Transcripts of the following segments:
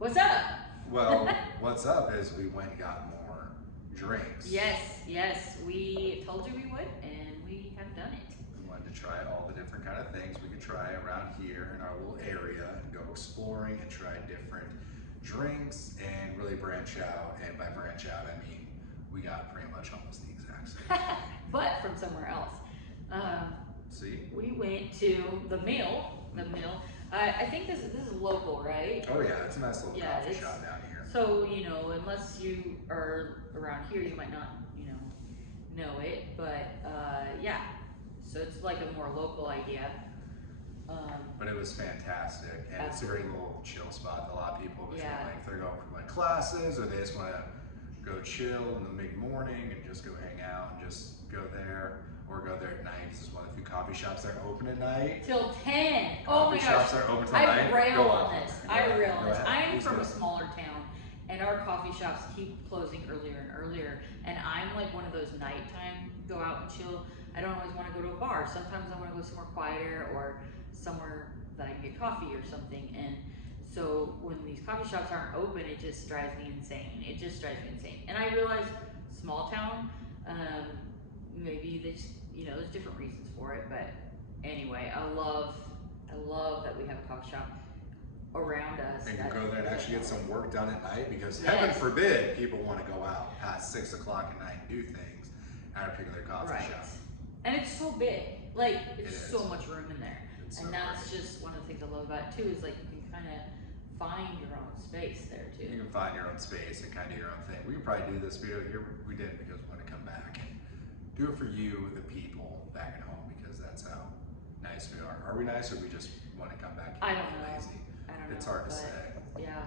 What's up? Well, what's up is we went and got more drinks. Yes, we told you we would, and we have done it. We wanted to try all the different kind of things we could try around here in our little area and go exploring and try different drinks and really branch out. And by branch out, I mean we got pretty much almost the exact same. But from somewhere else. See? We went to the Mill. I think this is local, right? Oh yeah, it's a nice little coffee shop down here. So, unless you are around here, you might not, know it. But yeah, so it's like a more local idea. But it was fantastic, and it's a great little chill spot. A lot of people, if they're going for like classes or they just want to go chill in the mid-morning and just go hang out and just go there. Or go there at night. This is one of the few coffee shops that are open at night. Till 10. Oh my gosh. Shops are open till I night. rail on this. I'm from a smaller town, and our coffee shops keep closing earlier and earlier. And I'm like one of those nighttime go out and chill. I don't always want to go to a bar. Sometimes I want to go somewhere quieter or somewhere that I can get coffee or something. And so when these coffee shops aren't open, it just drives me insane. And I realize small town, maybe they just, there's different reasons for it, but anyway, I love that we have a coffee shop around us. And you go there and actually get some work done at night, because heaven forbid people want to go out past 6 o'clock at night and do things at a particular coffee shop. And it's so big, like it's so much room in there. And that's just one of the things I love about it too, is like you can kind of find your own space there too. You can find your own space and kind of your own thing. We could probably do this video here. We did because we want to come back and do it for you, the people back at home, because that's how nice we are. Are we nice, or we just want to come back and I don't know. lazy? I don't know. It's hard to say. Yeah.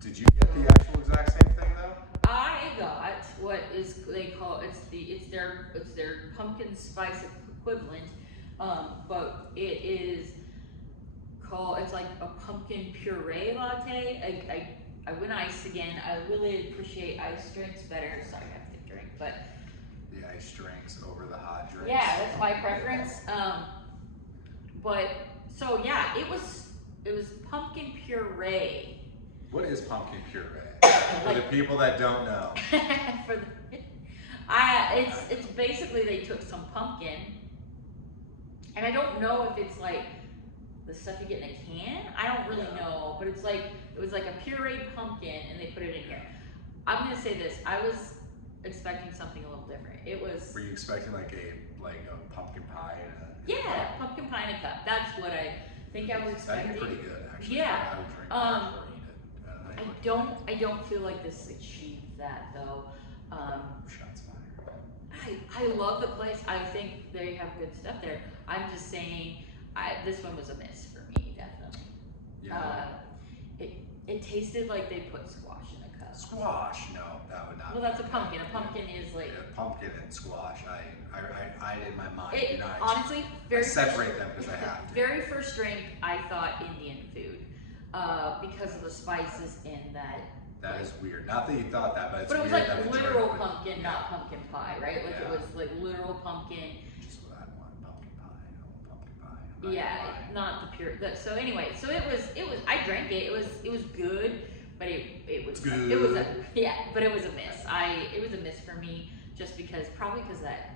Did you get the actual exact same thing though? I got what is they call it's their pumpkin spice equivalent, but it is called, it's like a pumpkin puree latte. I went ice again. I really appreciate ice drinks better. Sorry, I have to drink, but the ice drinks over the hot drinks. yeah, that's my preference. But so yeah, it was pumpkin puree. What is pumpkin puree? For the people that don't know. It's basically they took some pumpkin, and I don't know if it's like the stuff you get in a can. I don't really know, but it was like a pureed pumpkin, and they put it in here. I'm gonna say this: I was expecting something a little different. It was. Were you expecting like a pumpkin pie in a cup? Pumpkin pie in a cup. That's what I think I was expecting. That'd be pretty good, actually. Yeah. I would drink that or eat it. I don't feel like this achieved that though. Shots fired. I love the place. I think they have good stuff there. I'm just saying, this one was a miss for me, definitely. Yeah. It tasted like they put squash in a cup. Squash? No, that would not. Well, that's a pumpkin. A pumpkin is like pumpkin and squash. I in my mind do not. Honestly, I separate them because I have to. Very first drink, I thought Indian food, because of the spices in that. That is weird. Not that you thought that, but it's weird. But it was like literal pumpkin, not pumpkin pie, right? Like it was like literal pumpkin. Just what I want, pumpkin pie. I want pumpkin pie. Not the pure. So anyway, so it was. I drank it. It was good, but it was good. It was but it was a miss. It was a miss for me, just because that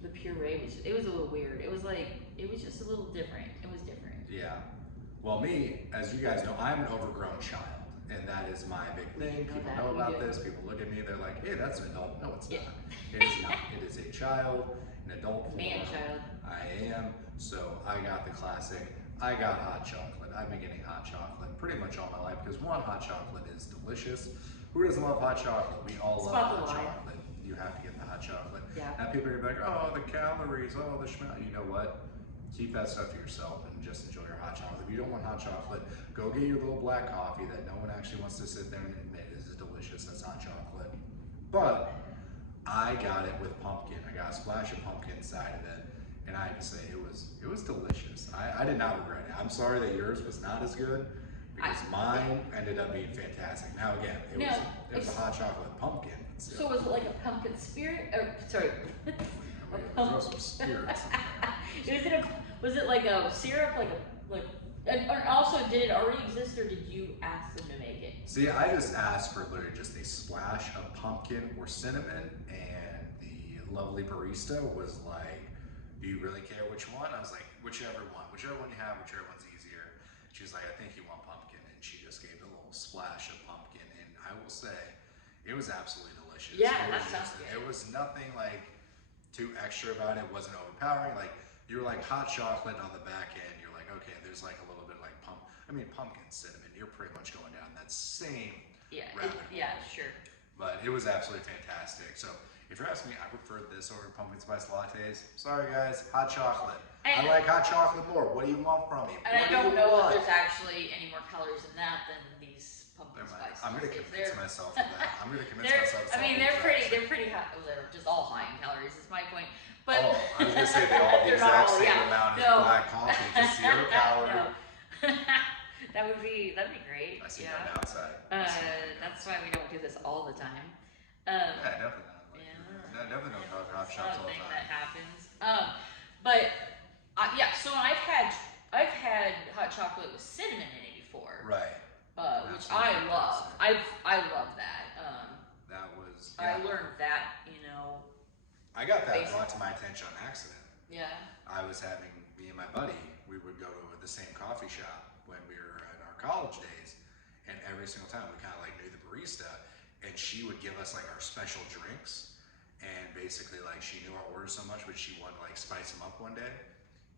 the puree was. It was a little weird. It was just a little different. It was different. Yeah. Well, me, as you guys know, I'm an overgrown child. And that is my big thing. People know about this. People look at me. They're like, "Hey, that's an adult." No, it's not. It is not. It is a child, an adult. Man child. I am. So I got the classic. I got hot chocolate. I've been getting hot chocolate pretty much all my life because one, hot chocolate is delicious. Who doesn't love hot chocolate? We all love hot chocolate. You have to get the hot chocolate. Yeah. Now people are gonna be like, "Oh, the calories. Oh, the schmel." You know what? Keep that stuff to yourself and just enjoy your hot chocolate. If you don't want hot chocolate, go get your little black coffee that no one actually wants to sit there and admit is delicious. That's hot chocolate. But I got it with pumpkin. I got a splash of pumpkin inside of it, and I have to say it was delicious. I did not regret it. I'm sorry that yours was not as good, because mine ended up being fantastic. Now again, it was a hot chocolate pumpkin. So was it like a pumpkin spirit? Or sorry. Throw some spirits in there. Was it like a syrup, like And also, did it already exist, or did you ask them to make it? See, I just asked for literally just a splash of pumpkin or cinnamon, and the lovely barista was like, "Do you really care which one?" I was like, "Whichever one you have, whichever one's easier." She's like, "I think you want pumpkin," and she just gave a little splash of pumpkin, and I will say, it was absolutely delicious. Yeah, that sounds good. It was nothing like too extra about it. It wasn't overpowering. Like you were like hot chocolate on the back end. You're like, okay, there's like a little bit like pumpkin cinnamon. You're pretty much going down that same Yeah, rabbit hole. yeah, sure. But it was absolutely fantastic. So if you're asking me, I prefer this over pumpkin spice lattes. Sorry guys, hot chocolate. I like hot chocolate more. What do you want from me? And I don't know if there's actually any more calories in that than these pumpkin spice. I'm gonna convince myself of that. I'm gonna convince myself. I mean, they're pretty high. They're just all high in calories. Is my point. But oh, I was gonna say they all the exact same amount as black coffee, just 0 calorie. That'd be great. I see no downside. That's why we don't do this all the time. Yeah, definitely not. Definitely don't talk hot shops all the time. That happens. But yeah, so I've had hot chocolate with cinnamon in it before. Right. Which I love. I love that. That was. Yeah. I learned that, you know. I got that brought to my attention on accident. Yeah. I was having me and my buddy. We would go to the same coffee shop when we were in our college days, and every single time we kind of like knew the barista, and she would give us like our special drinks, and basically like she knew our orders so much, but she wanted to like spice them up one day.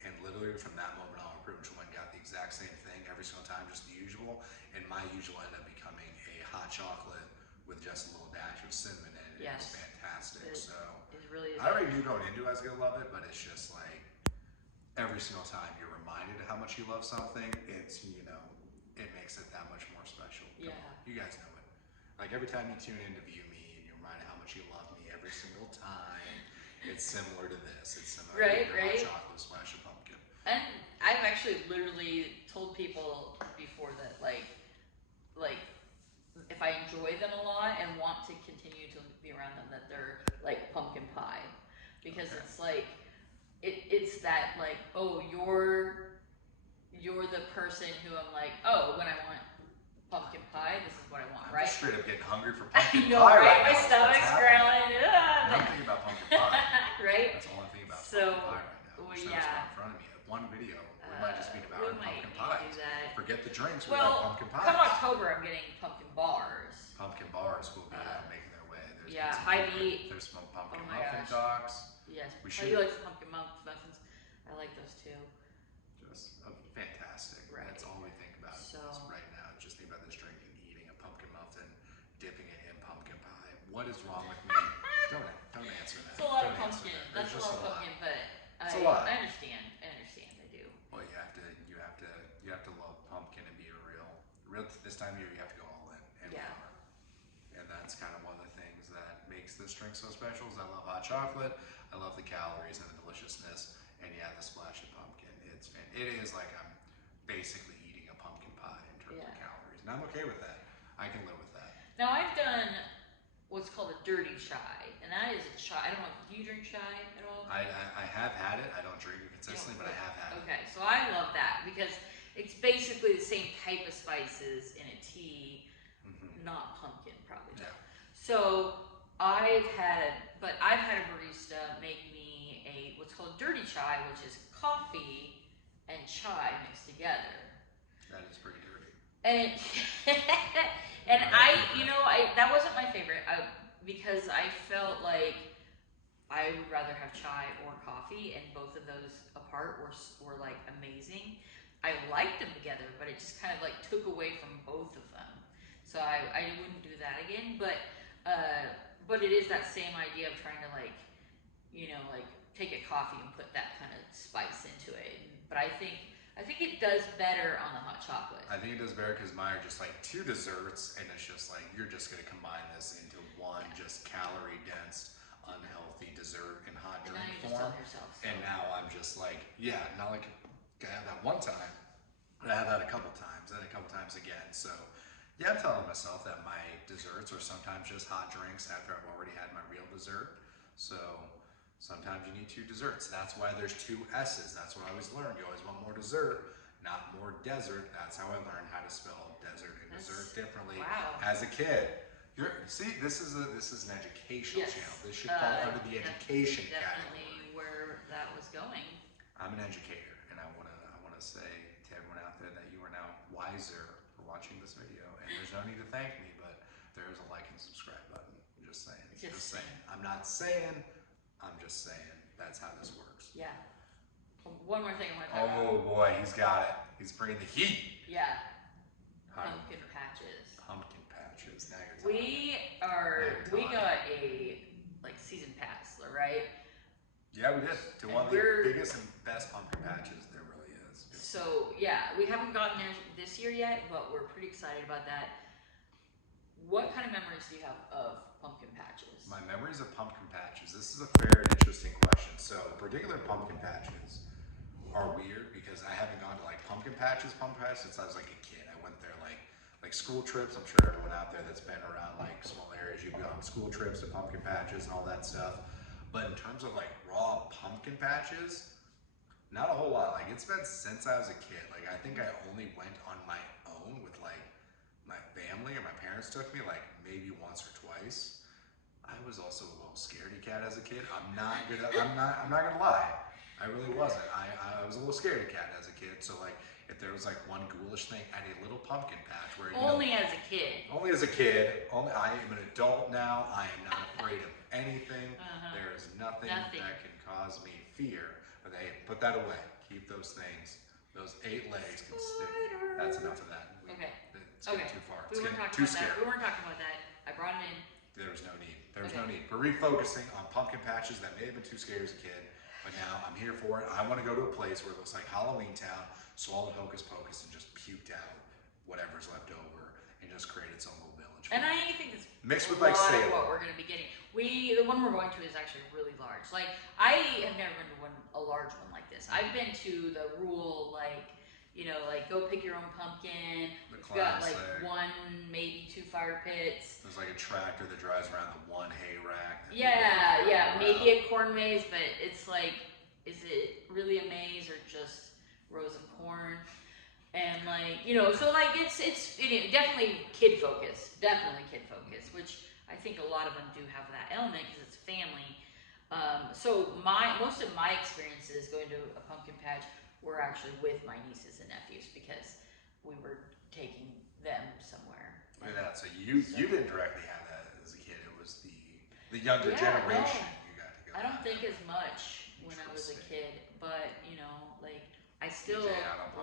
And literally from that moment on, we pretty much went and got the exact same thing every single time, just the usual. And my usual ended up becoming a hot chocolate with just a little dash of cinnamon in it. Yes. It was fantastic. It really is. I already knew going into it I was gonna love it, but it's just like every single time you're reminded how much you love something, it's it makes it that much more special. Yeah. You guys know it. Like every time you tune in to view me and you're reminded how much you love me every single time, it's similar to this. It's similar to hot chocolate splash of pumpkin. And I've actually literally told people before that like if I enjoy them a lot and want to continue to be around them, that they're like pumpkin pie, because it's like it's that like, oh, you're the person who I'm like, oh, when I want pumpkin pie, this is what I want, I'm right? Just straight up getting hungry for pumpkin pie right now. My stomach's growling. I'm thinking about pumpkin pie. Right? That's all I'm thinking about. So, pumpkin pie right now. Well, yeah. In front of me. One video. We might just be devouring pumpkin pie. Forget the drinks. We got pumpkin pie. Come October, I'm getting pumpkin bars. Pumpkin bars will be making their way. There's Hy-Vee. There's some pumpkin muffin dogs. Yes. We should. You like the pumpkin muffins? I like those too. Just fantastic. Right. That's all we think about right now. Just think about this drink and eating a pumpkin muffin, dipping it in pumpkin pie. What is wrong with me? Don't answer that. It's a lot of pumpkin. That's a lot of pumpkin, but it's a lot. I understand. I do. Well, you have to love pumpkin and be real. This time of year, you have to go all in. And we are. And that's kind of one of the things that makes this drink so special. Is I love hot chocolate. I love the calories and the deliciousness. And yeah, the splash of pumpkin. It is like I'm basically eating a pumpkin pie in terms of calories, and I'm okay with that. I can live with that. Now I've done what's called a dirty chai, and that is a chai. I don't know. Do you drink chai at all? I have had it. I don't drink it consistently, but I have had it. Okay, so I love that because it's basically the same type of spices in a tea, not pumpkin probably. Yeah. So I've had a barista make me what's called dirty chai, which is coffee and chai mixed together. That is pretty dirty. And that wasn't my favorite because I felt like I would rather have chai or coffee, and both of those apart were like amazing. I liked them together, but it just kind of like took away from both of them. So I wouldn't do that again. But it is that same idea of trying to like take a coffee and put that kind of spice into it. But I think it does better on the hot chocolate. I think it does better because mine are just like 2 desserts, and it's just like you're just gonna combine this into one just calorie dense, unhealthy dessert in hot drink form. And now I'm just like, not like I had that one time, but I had that a couple times, and a couple times again. So yeah, I'm telling myself that my desserts are sometimes just hot drinks after I've already had my real dessert. So sometimes you need 2 desserts. That's why there's 2 S's. That's what I always learned. You always want more dessert. not more desert. That's how I learned how to spell desert and dessert That's differently wow. as a kid. See, this is an educational Yes. channel. This should fall under the education Definitely category. where that was going. I'm an educator, and I wanna say to everyone out there that you are now wiser for watching this video. And there's no need to thank me, but there is a like and subscribe button. I'm just saying. Just saying. I'm not saying. I'm just saying. That's how this works. Yeah. One more thing I want to talk about. Oh boy, he's got it. He's bringing the heat. Yeah. Pumpkin patches. Pumpkin patches. Now you're talking. We got a like season pass, right? Yeah, we did. To one of the biggest and best pumpkin patches there really is. So yeah, we haven't gotten there this year yet, but we're pretty excited about that. What kind of memories do you have of pumpkin patches? My memories of pumpkin patches. This is a fair and interesting question. So particular pumpkin patches are weird because I haven't gone to like pumpkin patches since I was like a kid. I went there like school trips. I'm sure everyone out there that's been around like small areas, you've gone on school trips to pumpkin patches and all that stuff. But in terms of like raw pumpkin patches, not a whole lot. Like it's been since I was a kid. Like I think I only went on my own with like my family or my parents took me like maybe once or twice. I was also a little scaredy cat as a kid. I'm not gonna lie. I really wasn't. I was a little scaredy cat as a kid. So like if there was like one ghoulish thing at a little pumpkin patch where only as a kid. Only as a kid. I am an adult now. I am not afraid of anything. There is nothing that can cause me fear. But hey, put that away. Keep those things. Those 8 legs can stick. That's enough of that. It's getting too far. It's getting too scary. We weren't talking about that. I brought it in. There was no need. There was no need. We're refocusing on pumpkin patches that may have been too scary as a kid, but now I'm here for it. I want to go to a place where it looks like Halloween Town, swallowed Hocus Pocus, and just puked out whatever's left over and just create its own little village. And I think it's mixed with like Salem. What we're going to be getting. The one we're going to is actually really large. Like I have never been to a large one like this. I've been to the rural like go pick your own pumpkin. We've got like 1, maybe 2 fire pits. There's like a tractor that drives around the one hay rack. Yeah, maybe a corn maze, but it's like, is it really a maze or just rows of corn? And like, so like it's definitely kid focused, which I think a lot of them do have that element because it's family. So most of my experiences going to a pumpkin patch were actually with my nieces and nephews because we were taking them somewhere. Look at that. So you didn't directly have that as a kid. It was the younger generation you got to go. I don't think as much when I was a kid, but like I still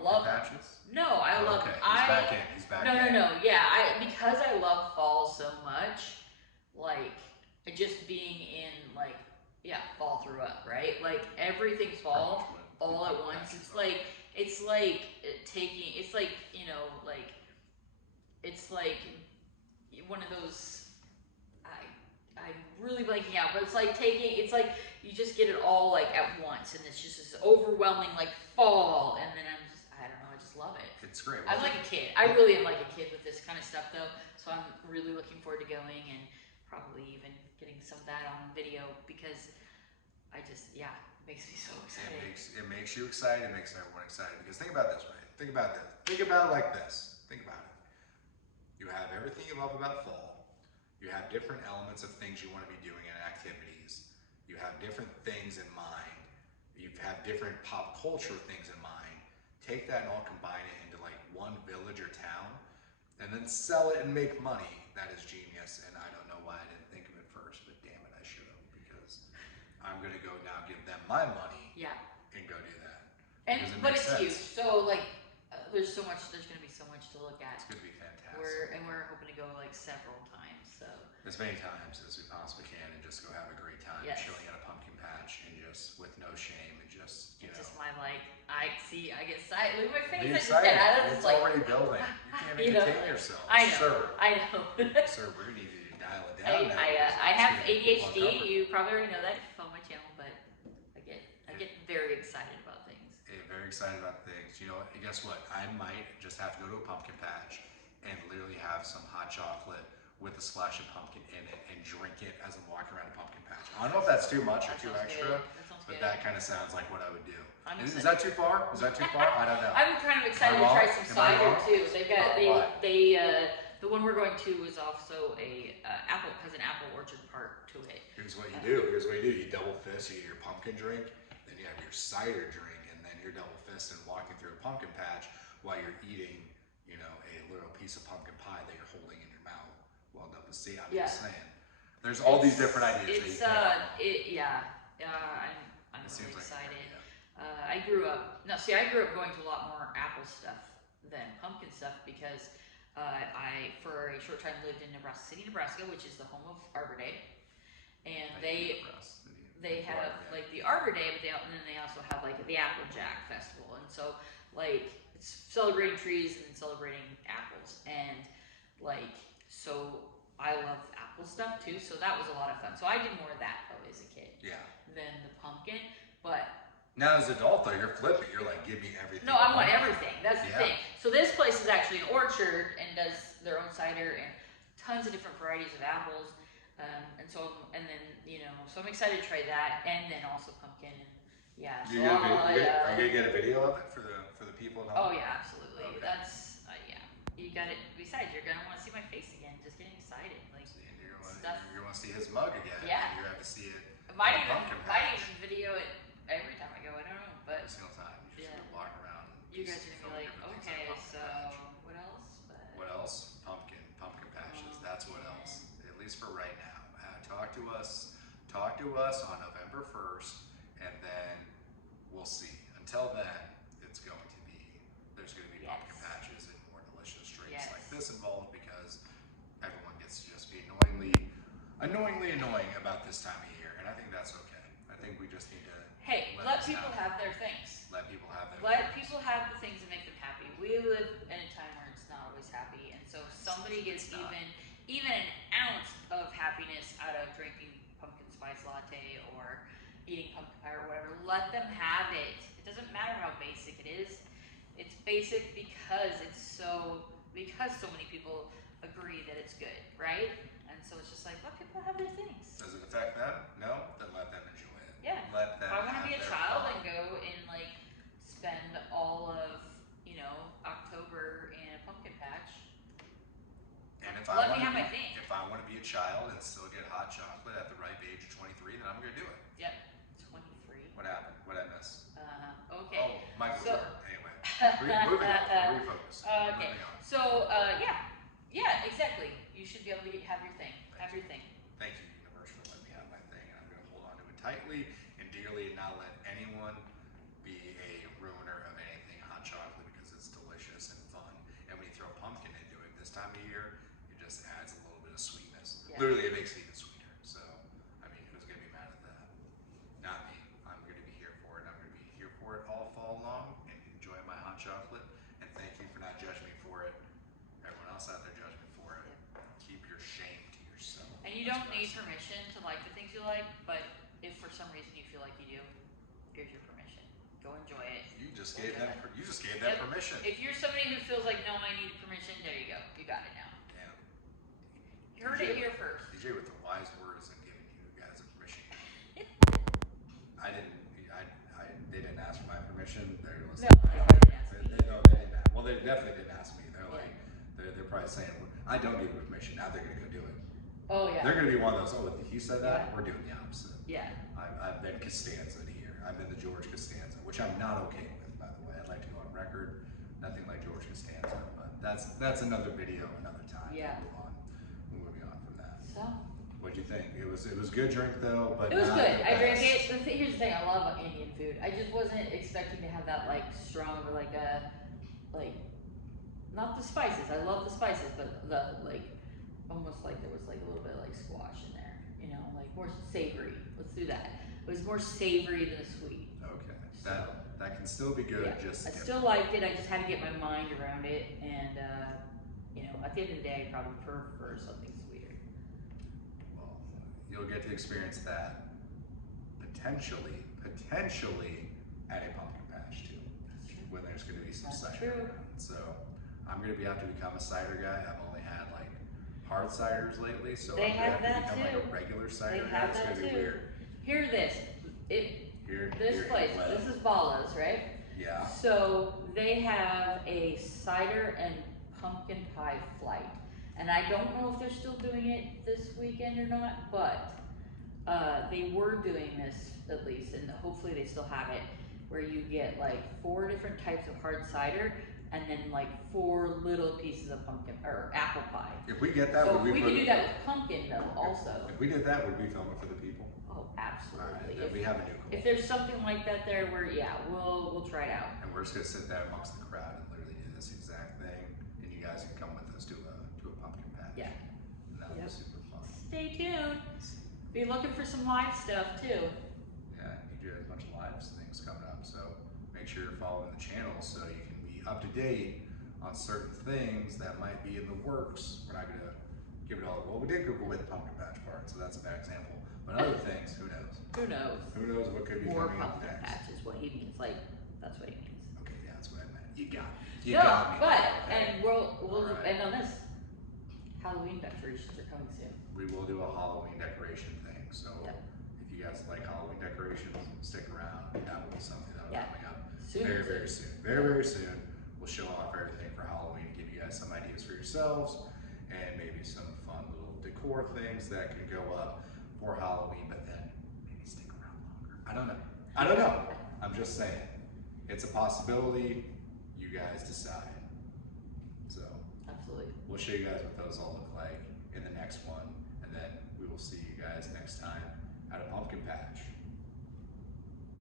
love patches. No, I love. Okay, he's back in. No. Yeah, because I love fall so much. Like just being in fall through up, right? Like everything's fall all at once. It's like one of those. I'm really blanking out, but it's like you just get it all like at once, and it's just this overwhelming like fall, and then I don't know, I just love it. It's great. I'm like a kid. I really am like a kid with this kind of stuff though, so I'm really looking forward to going and probably even getting some of that on video because it makes me so excited. It makes you excited. It makes everyone excited because think about this, right? Think about this. Think about it like this. Think about it. You have everything you love about fall. You have different elements of things you want to be doing and activities. You have different things in mind. You have different pop culture things in mind. Take that and all combine it into like one village or town and then sell it and make money. That is genius, and I don't know why I didn't think of it first, but damn it, I should have, because I'm going to go now give them my money and go do that. But it's huge, so like there's going to be so much to look at. It's going to be fantastic. We're hoping to go like several times, so. As many times as we possibly can and just go have a great time chilling at a pumpkin patch and just with no shame and just, Just my I get excited. Look at my face. Be excited. It's already building. You can't even contain yourself. I know. Sir, we're going to need you to dial it down now. I have ADHD. You probably already know that if you follow my channel, but I get very excited about things. Very excited about things. Guess what? I might just have to go to a pumpkin patch and literally have some hot chocolate with a splash of pumpkin in it and drink it as I'm walking around a pumpkin patch. I don't know if that's too much or too extra. That sounds but Yeah. that kind of sounds like what I would do. I'm Is excited. that too far? Is that too far? I don't know. I'm kind of excited Am to I try wrong? some Am I cider wrong? too. They've got What? the one we're going to is also a apple, has an apple orchard part to it. Here's what you do. Here's what you do. You double fist. You get your pumpkin drink, then you have your cider drink, and then you're double fisting walking through a pumpkin patch while you're eating, you know, a little piece of pumpkin pie that you're holding in your mouth while double. See, I'm just saying. There's all these different ideas. It's I'm really excited. I grew up going to a lot more apple stuff than pumpkin stuff because I for a short time lived in Nebraska City, Nebraska, which is the home of Arbor Day, and they have like the Arbor Day, but and then they also have like the Applejack Festival, and so like it's celebrating trees and celebrating apples, and like so I love apple stuff too, so that was a lot of fun. So I did more of that probably as a kid. Yeah. Than the pumpkin, but now as an adult though, you're flipping. You're like, give me everything. No, I want everything. That's the thing. So this place is actually an orchard and does their own cider and tons of different varieties of apples. And then so I'm excited to try that, and then also pumpkin. And yeah. So are you gonna get a video of it for the people at home? Oh yeah, absolutely. Okay. That's yeah. You got it. Besides, you're gonna want to see my face again. Just getting excited, like you're gonna see his mug again. Yeah. You have to see it. Might even video it every time I go. I don't know, but every single time you just walk around. You guys are gonna be like, okay, so what else? What else? Pumpkin patches. That's what else. At least for right now. Talk to us on November 1st, and then we'll see. Until then, there's going to be pumpkin patches and more delicious drinks like this involved because everyone gets to just be annoyingly annoying about this time of year, and I think that's okay. I think we just need to let people have their things. Let people have their people have the things that make them happy. We live in a time where it's not always happy, and so if somebody gets even an ounce of happiness out of drinking pumpkin spice latte or eating pumpkin pie or whatever, let them have it. It doesn't matter how basic it is. It's basic because so many people agree that it's good, right? And so it's just like, let people have their things. Does it affect them? No? Then let them enjoy it. Yeah. Let them if I want to be a child fun. and go and like spend all of, October in a pumpkin patch. And if let me have my thing. If I want to be a child and still get hot chocolate at the ripe age of 23, then I'm going to do it. Yep. 23. What happened? What did I miss? Okay. Oh, Michael Jordan. Anyway. Moving on. Refocus. Okay. So, yeah, exactly. You should be able to have your thing. Have your thing. Thank you, universe, for letting me have my thing, and I'm going to hold on to it tightly and dearly and not let anyone be a ruiner of anything hot chocolate because it's delicious and fun. And when you throw pumpkin into it this time of year, it just adds a little bit of sweetness. Yeah. Literally, it makes it even sweeter. So, I mean, who's going to be mad at that? Not me. I'm going to be here for it. I'm going to be here for it all fall long and enjoy my hot chocolate. And thank you for not judging me for it. Everyone else out there judge me for it. Keep your shame to yourself. And you don't need permission to like the things you like, but if for some reason you feel like you do, here's your permission. Go enjoy it. You just gave them permission. If you're somebody who feels like, no, I need permission, there you go. You got it now. Damn. You heard it here first. DJ with the wise words and giving you guys a permission. They didn't ask for my permission. They're listening. No, they didn't ask me. They didn't ask. Well, they definitely didn't ask me. They're like, they're probably saying, I don't give you permission. Now they're going to go do it. Oh, yeah. They're going to be one of those, he said that, we're doing the opposite. Yeah. I've been Costanza here. I've been the George Costanza, which I'm not okay with, by the way. I'd like to go on record. Nothing like George Costanza, but that's another video, another time. Yeah. We're moving on from that. So. What'd you think? It was good drink though, but it was good. I drank it. Here's the thing. I love Indian food. I just wasn't expecting to have that like strong or like not the spices. I love the spices, but the like almost like there was like a little bit of like squash in there. Like more savory. Let's do that. It was more savory than sweet. Okay. That can still be good. Yeah. Just I still liked it. I just had to get my mind around it, and at the end of the day, I probably prefer something sweeter. Well, you'll get to experience that potentially at a pumpkin patch too. That's true. When there's going to be some That's cider true. around. So I'm going to have to become a cider guy. I've only had like hard ciders lately, so They I'm going have to have to that become too. like a regular cider They guy. have It's that going to be too. weird. Hear this. this place, well, this is Bala's, right? yeah. So they have a cider and pumpkin pie flight. And I don't know if they're still doing it this weekend or not, but they were doing this at least, and hopefully they still have it, where you get like 4 different types of hard cider and then like 4 little pieces of pumpkin or apple pie. If we get that, So would we we could do that with pumpkin though, also. If we did that, would we film it for the people? Oh, absolutely. Alright, then we have a new goal. If there's something like that there, we'll try it out. And we're just gonna sit there amongst the crowd and literally do this exact thing, and you guys can come with us to a pumpkin patch. Yeah. And that'll be super fun. Stay tuned. Be looking for some live stuff too. Yeah, you do a bunch of live things coming up, so make sure you're following the channel so you can be up to date on certain things that might be in the works. We're not gonna give it all. Well, we did Google with pumpkin patch part, so that's a bad example. But other things, who knows? Who knows? Who knows what could be More coming up pumpkin next? patch is what he means. Like that's what he means. Okay, yeah, that's what I meant. You got me. You No, got me. but Okay. and we'll Alright. end on this. Halloween decorations are coming soon. We will do a Halloween decoration thing. So Yep. if you guys like Halloween decorations, stick around. That will be something that'll Yeah. be coming up Soon. very soon. Very soon. We'll show off everything for Halloween, give you guys some ideas for yourselves, and maybe some fun little decor things that can go up for Halloween, but then maybe stick around longer. I don't know. I'm just saying. It's a possibility. You guys decide. So Absolutely. we'll show you guys what those all look like in the next one, and then we will see you guys next time at a pumpkin patch.